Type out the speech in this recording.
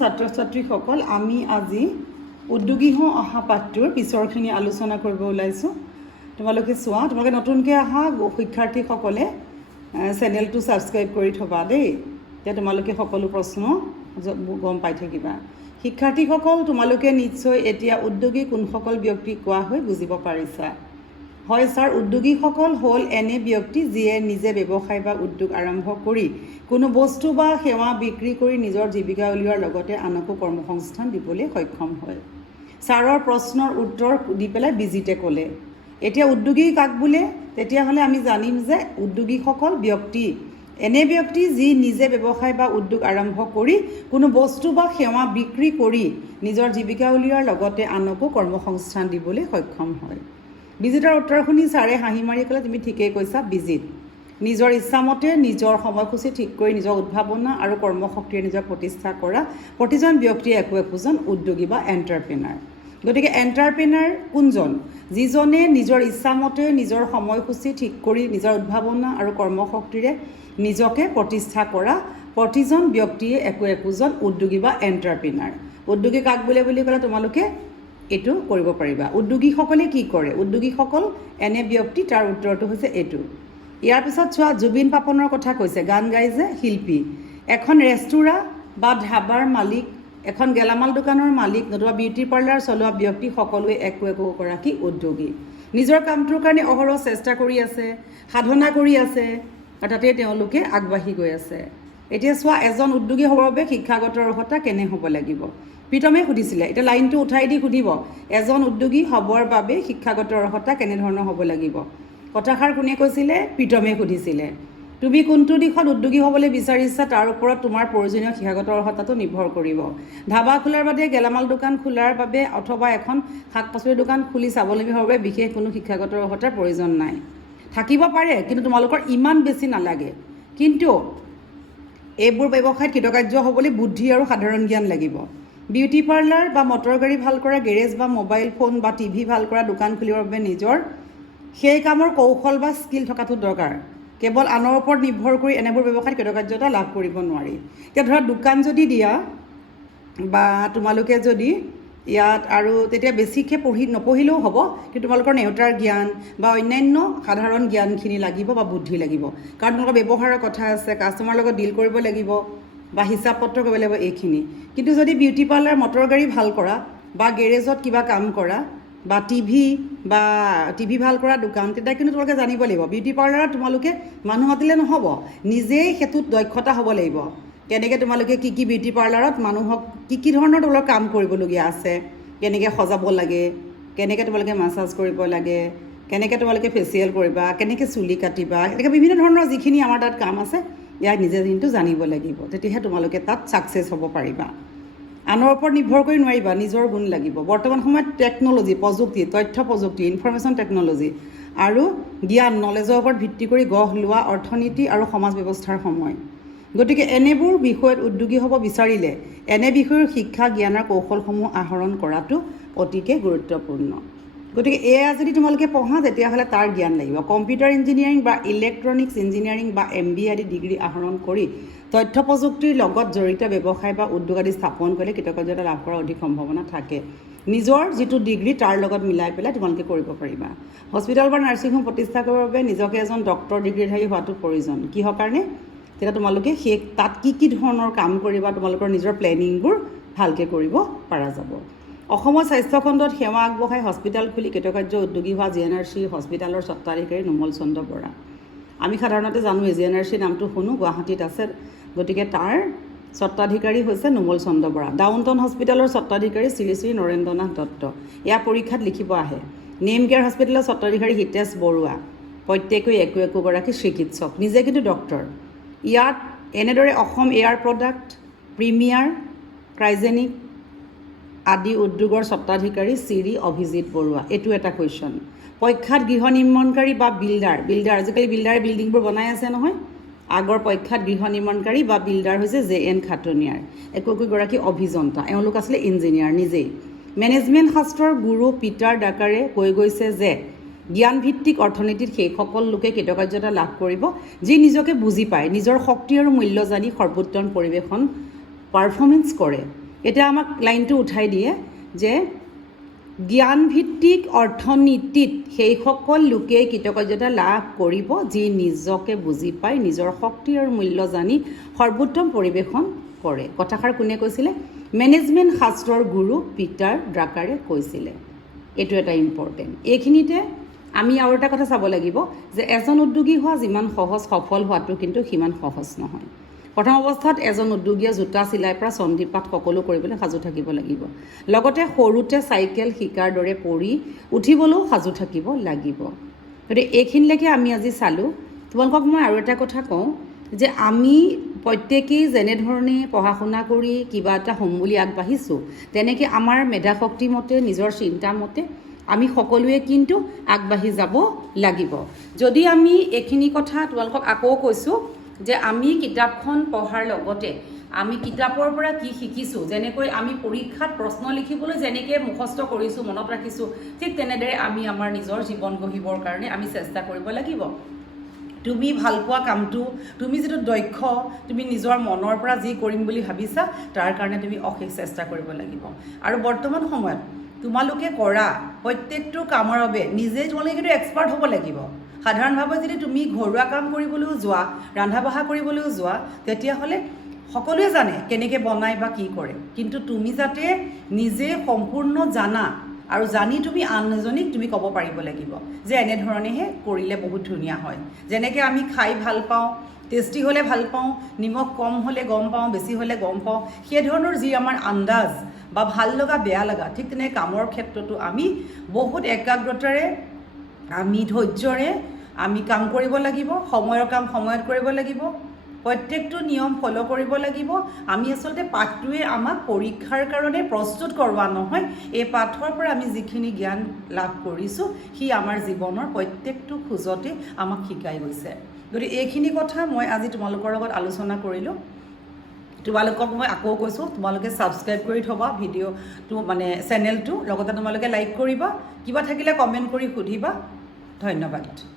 ছাত্ৰ ছাত্ৰীসকল আমি আজি উদ্যোগী হওঁ অহা পাঠটোৰ পিছৰখিনি আলোচনা কৰিব ওলাইছোঁ। তোমালোকে চোৱা তোমালোকে নতুনকৈ অহা শিক্ষাৰ্থীসকলে চেনেলটো ছাবস্ক্ৰাইব কৰি থবা দেই। তেতিয়া তোমালোকে সকলো প্ৰশ্ন গম পাই থাকিবা। শিক্ষাৰ্থীসকল তোমালোকে নিশ্চয় এতিয়া উদ্যোগী কোনসকল ব্যক্তিক কোৱা হয় বুজিব পাৰিছা। হয় ছাৰ। উদ্যোগীসকল হ'ল এনে ব্যক্তি যিয়ে নিজে ব্যৱসায় বা উদ্যোগ আৰম্ভ কৰি কোনো বস্তু বা সেৱা বিক্ৰী কৰি নিজৰ জীৱিকা উলিওৱাৰ লগতে আনকো কৰ্মসংস্থান দিবলৈ সক্ষম হয়। ছাৰৰ প্ৰশ্নৰ উত্তৰ দি পেলাই বিজিতে ক'লে এতিয়া উদ্যোগী কাক বোলে? তেতিয়াহ'লে আমি জানিম যে উদ্যোগীসকল ব্যক্তি এনে ব্যক্তি যি নিজে ব্যৱসায় বা উদ্যোগ আৰম্ভ কৰি কোনো বস্তু বা সেৱা বিক্ৰী কৰি নিজৰ জীৱিকা উলিওৱাৰ লগতে আনকো কৰ্মসংস্থান দিবলৈ সক্ষম হয়। বিজিতৰ উত্তৰ শুনি ছাৰে হাঁহি মাৰি ক'লে তুমি ঠিকেই কৈছা বিজিত। নিজৰ ইচ্ছামতে নিজৰ সময়সূচী ঠিক কৰি নিজৰ উদ্ভাৱনা আৰু কৰ্মশক্তিৰে নিজক প্ৰতিষ্ঠা কৰা প্ৰতিজন ব্যক্তিয়ে একো একোজন উদ্যোগী বা এণ্টাৰপ্ৰেনাৰ গতিকে এণ্টাৰপ্ৰেনাৰ কোনজন? যিজনে নিজৰ ইচ্ছামতে নিজৰ সময়সূচী ঠিক কৰি নিজৰ উদ্ভাৱনা আৰু কৰ্মশক্তিৰে নিজকে প্ৰতিষ্ঠা কৰা প্ৰতিজন ব্যক্তিয়ে একো একোজন উদ্যোগী বা এণ্টাৰপ্ৰেনাৰ উদ্যোগী কাক বোলে বুলি ক'লে তোমালোকে এইটো কৰিব পাৰিবা। উদ্যোগীসকলে কি কৰে? উদ্যোগীসকল এনে ব্যক্তি তাৰ উত্তৰটো হৈছে এইটো। ইয়াৰ পিছত চোৱা জুবিন পাপনৰ কথা কৈছে গান গাই যে শিল্পী। এখন ৰেষ্টুৰাঁ বা ধাবাৰ মালিক এখন গেলামাল দোকানৰ মালিক নতুবা বিউটি পাৰ্লাৰ চলোৱা ব্যক্তি সকলোৱে একো একোগৰাকী উদ্যোগী। নিজৰ কামটোৰ কাৰণে অহৰহ চেষ্টা কৰি আছে সাধনা কৰি আছে আৰু তাতে তেওঁলোকে আগবাঢ়ি গৈ আছে। এতিয়া চোৱা এজন উদ্যোগী হ'বৰ বাবে শিক্ষাগত অৰ্হতা কেনে হ'ব লাগিব? প্ৰীতমে সুধিছিলে এতিয়া লাইনটো উঠাই দি সুধিব এজন উদ্যোগী হ'বৰ বাবে শিক্ষাগত অৰ্হতা কেনেধৰণৰ হ'ব লাগিব? কথাষাৰ কোনে কৈছিলে? প্ৰীতমে সুধিছিলে। তুমি কোনটো দিশত উদ্যোগী হ'বলৈ বিচাৰিছা তাৰ ওপৰত তোমাৰ প্ৰয়োজনীয় শিক্ষাগত অৰ্হতাটো নিৰ্ভৰ কৰিব। ধাবা খোলাৰ বাদে গেলামাল দোকান খোলাৰ বাবে অথবা এখন শাক পাচলিৰ দোকান খুলি স্বাৱলম্বী হ'বৰ বাবে বিশেষ কোনো শিক্ষাগত অৰ্হতাৰ প্ৰয়োজন নাই। থাকিব পাৰে কিন্তু তোমালোকৰ ইমান বেছি নালাগে। কিন্তু এইবোৰ ব্যৱসায়ত কৃতকাৰ্য হ'বলৈ বুদ্ধি আৰু সাধাৰণ জ্ঞান লাগিব। বিউটি পাৰ্লাৰ বা মটৰ গাড়ী ভাল কৰা গেৰেজ বা মোবাইল ফোন বা টিভি ভাল কৰা দোকান খুলিবৰ বাবে নিজৰ সেই কামৰ কৌশল বা স্কিল থকাটো দৰকাৰ। কেৱল আনৰ ওপৰত নিৰ্ভৰ কৰি এনেবোৰ ব্যৱসায়ত কৃতকাৰ্যতা লাভ কৰিব নোৱাৰি। এতিয়া ধৰা দোকান যদি দিয়া বা তোমালোকে যদি ইয়াত আৰু তেতিয়া বেছিকৈ পঢ়ি নপঢ়িলেও হ'ব কিন্তু তোমালোকৰ নেওতাৰ জ্ঞান বা অন্যান্য সাধাৰণ জ্ঞানখিনি লাগিব বা বুদ্ধি লাগিব। কাৰণ তোমালোকৰ ব্যৱহাৰৰ কথা আছে কাষ্টমাৰৰ লগত ডিল কৰিব লাগিব। বা হিচাপ পত্ৰ কৰিব লাগিব এইখিনি। কিন্তু যদি বিউটি পাৰ্লাৰ মটৰ গাড়ী ভাল কৰা বা গেৰেজত কিবা কাম কৰা বা টিভি বা টিভি ভাল কৰা দোকান তেতিয়া কিন্তু তোমালোকে জানিব লাগিব। বিউটি পাৰ্লাৰত তোমালোকে মানুহ মাতিলে নহ'ব। নিজেই সেইটোত দক্ষতা হ'ব লাগিব। কেনেকৈ তোমালোকে কি কি বিউটি পাৰ্লাৰত মানুহক কি কি ধৰণৰ তোমালোকৰ কাম কৰিবলগীয়া আছে কেনেকৈ সজাব লাগে কেনেকৈ তোমালোকে মাছাজ কৰিব লাগে কেনেকৈ তোমালোকে ফেচিয়েল কৰিবা কেনেকৈ চুলি কাটিবা এনেকৈ বিভিন্ন ধৰণৰ যিখিনি আমাৰ তাত কাম আছে ইয়াক নিজে কিন্তু জানিব লাগিব। তেতিয়াহে তোমালোকে তাত ছাকচেছ হ'ব পাৰিবা। আনৰ ওপৰত নিৰ্ভৰ কৰি নোৱাৰিবা নিজৰ গুণ লাগিব। বৰ্তমান সময়ত টেকন'লজি প্ৰযুক্তি তথ্য প্ৰযুক্তি ইনফৰ্মেশ্যন টেকন'লজি আৰু জ্ঞান নলেজৰ ওপৰত ভিত্তি কৰি গঢ় লোৱা অৰ্থনীতি আৰু সমাজ ব্যৱস্থাৰ সময়। গতিকে এনেবোৰ বিষয়ত উদ্যোগী হ'ব বিচাৰিলে এনে বিষয়ৰ শিক্ষা জ্ঞানৰ কৌশলসমূহ আহৰণ কৰাটো অতিকে গুৰুত্বপূৰ্ণ। গতিকে এয়া যদি তোমালোকে পঢ়া, তেতিয়াহ'লে তাৰ জ্ঞান লাগিব। কম্পিউটাৰ ইঞ্জিনিয়াৰিং বা ইলেক্ট্ৰনিক্স ইঞ্জিনিয়াৰিং বা এম বি আদি ডিগ্ৰী আহৰণ কৰি তথ্য প্ৰযুক্তিৰ লগত জড়িত ব্যৱসায় বা উদ্যোগ আদি স্থাপন কৰিলে কৃতকাৰ্যতা লাভ কৰাৰ অধিক সম্ভাৱনা থাকে। নিজৰ যিটো ডিগ্ৰী, তাৰ লগত মিলাই পেলাই তোমালোকে কৰিব পাৰিবা। হস্পিটেল বা নাৰ্ছিং হোম প্ৰতিষ্ঠা কৰিবৰ বাবে নিজকে এজন ডক্টৰ ডিগ্ৰীধাৰী হোৱাটো প্ৰয়োজন। কিহৰ কাৰণে? তেতিয়া তোমালোকে সেই, তাত কি কি ধৰণৰ কাম কৰিবা, তোমালোকৰ নিজৰ প্লেনিংবোৰ ভালকৈ কৰিব পৰা যাব। অসমৰ স্বাস্থ্যখণ্ডত সেৱা আগবঢ়াই হস্পিটেল খুলি কৃতকাৰ্য উদ্যোগী হোৱা জি এন আৰ চি হস্পিটেলৰ স্বত্বাধিকাৰী নোমল চন্দ্ৰ বৰা। আমি সাধাৰণতে জানোৱেই জি এন আৰ চি নামটো শুনো গুৱাহাটীত আছে। গতিকে তাৰ স্বত্বাধিকাৰী হৈছে নোমল চন্দ্ৰ বৰা। ডাউন টাউন হস্পিটেলৰ স্বত্বাধিকাৰী শ্ৰী শ্ৰী নৰেন্দ্ৰনাথ দত্ত। এয়া পৰীক্ষাত লিখিব আহে নেম কেয়াৰ হস্পিটেলৰ স্বত্বাধিকাৰী হিতেশ বৰুৱা প্ৰত্যেকেই একো একোগৰাকী চিকিৎসক নিজে কিন্তু ডক্টৰ। ইয়াত এনেদৰে Assam air product premier cryogenic আদি উদ্যোগৰ স্বত্বাধিকাৰী শ্ৰী অভিজিত বৰুৱা। এইটো এটা কুৱেশ্যন পৰীক্ষাত গৃহ নিৰ্মাণকাৰী বা বিল্ডাৰ বিল্ডাৰ আজিকালি বিল্ডাৰে বিল্ডিংবোৰ বনাই আছে নহয়। আগৰ পৰীক্ষাত গৃহ নিৰ্মাণকাৰী বা বিল্ডাৰ হৈছে জে এন খাটনিয়াৰ একো একোগৰাকী অভিযন্তা। এওঁলোক আছিলে ইঞ্জিনিয়াৰ নিজেই। মেনেজমেণ্ট শাস্ত্ৰৰ গুৰু পিটাৰ ডাকাৰে কৈ গৈছে যে, জ্ঞানভিত্তিক অৰ্থনীতিত সেইসকল লোকে কৃতকাৰ্যতা লাভ কৰিব, যি নিজকে বুজি পায়, নিজৰ শক্তি আৰু মূল্য জানি সৰ্বোত্তম পৰিৱেশন পাৰফৰ্মেঞ্চ কৰে। এতিয়া আমাক লাইনটো উঠাই দিয়ে যে জ্ঞানভিত্তিক অৰ্থনীতিত সেইসকল লোকে কৃতকাৰ্যতা লাভ কৰিব যি নিজকে বুজি পায় নিজৰ শক্তি আৰু মূল্য জানি সৰ্বোত্তম পৰিৱেশন কৰে। কথাষাৰ কোনে কৈছিলে? মেনেজমেণ্ট শাস্ত্ৰৰ গুৰু পিটাৰ ড্ৰাকাৰে কৈছিলে। এইটো এটা ইম্পৰ্টেণ্ট এইখিনিতে আমি আৰু এটা কথা চাব লাগিব যে এজন উদ্যোগী হোৱা যিমান সহজ সফল হোৱাটো কিন্তু সিমান সহজ নহয়। প্ৰথম অৱস্থাত এজন উদ্যোগীয়ে জোতা চিলাই পৰা চন্দীপাত সকলো কৰিবলৈ সাজু থাকিব লাগিব। লগতে সৰুতে চাইকেল শিকাৰ দৰে পৰি উঠিবলৈও সাজু থাকিব লাগিব। গতিকে এইখিনিলৈকে আমি আজি চালোঁ। তোমালোকক মই আৰু এটা কথা কওঁ যে আমি প্ৰত্যেকেই যেনেধৰণে পঢ়া শুনা কৰি কিবা এটা হ'ম বুলি আগবাঢ়িছোঁ তেনেকৈ আমাৰ মেধাশক্তি মতে নিজৰ চিন্তা মতে আমি সকলোৱে কিন্তু আগবাঢ়ি যাব লাগিব। যদি আমি এইখিনি কথা তোমালোকক আকৌ কৈছোঁ যে আমি কিতাপখন পঢ়াৰ লগতে আমি কিতাপৰ পৰা কি শিকিছোঁ যেনেকৈ আমি পৰীক্ষাত প্ৰশ্ন লিখিবলৈ যেনেকৈ মুখস্থ কৰিছোঁ মনত ৰাখিছোঁ ঠিক তেনেদৰে আমি আমাৰ নিজৰ জীৱন গঢ়িবৰ কাৰণে আমি চেষ্টা কৰিব লাগিব। তুমি ভাল পোৱা কামটো তুমি যিটো দক্ষ তুমি নিজৰ মনৰ পৰা যি কৰিম বুলি ভাবিছা তাৰ কাৰণে তুমি অশেষ চেষ্টা কৰিব লাগিব। আৰু বৰ্তমান সময়ত তোমালোকে কৰা প্ৰত্যেকটো কামৰ বাবে নিজেই তোমালোকে কিন্তু এক্সপাৰ্ট হ'ব লাগিব। সাধাৰণভাৱে যদি তুমি ঘৰুৱা কাম কৰিবলৈও যোৱা ৰন্ধা বঢ়া কৰিবলৈও যোৱা তেতিয়াহ'লে সকলোৱে জানে কেনেকৈ বনায় বা কি কৰে। কিন্তু তুমি যাতে নিজে সম্পূৰ্ণ জানা আৰু জানি তুমি আন এজনীক তুমি ক'ব পাৰিব লাগিব যে এনেধৰণেহে কৰিলে বহুত ধুনীয়া হয়। যেনেকৈ আমি খাই ভাল পাওঁ টেষ্টি হ'লে ভাল পাওঁ নিমখ কম হ'লে গম পাওঁ বেছি হ'লে গম পাওঁ সেই ধৰণৰ যি আমাৰ আন্দাজ বা ভাল লগা বেয়া লগা ঠিক তেনে কামৰ ক্ষেত্ৰতো আমি বহুত একাগ্ৰতাৰে আমি ধৈৰ্যৰে আমি কাম কৰিব লাগিব, সময়ৰ কাম সময়ত কৰিব লাগিব, প্ৰত্যেকটো নিয়ম ফ'ল' কৰিব লাগিব। আমি আচলতে পাঠটোৱে আমাক পৰীক্ষাৰ কাৰণে প্ৰস্তুত কৰোৱা নহয়, এই পাঠৰ পৰা আমি যিখিনি জ্ঞান লাভ কৰিছোঁ, সি আমাৰ জীৱনৰ প্ৰত্যেকটো খোজতে আমাক শিকাই গৈছে। গতিকে এইখিনি কথা মই আজি তোমালোকৰ লগত আলোচনা কৰিলোঁ। তোমালোকক মই আকৌ কৈছোঁ, তোমালোকে ছাবস্ক্ৰাইব কৰি থ'বা ভিডিঅ'টো মানে চেনেলটো লগতে তোমালোকে লাইক কৰিবা, কিবা থাকিলে কমেণ্ট কৰি সুধিবা। ধন্যবাদ।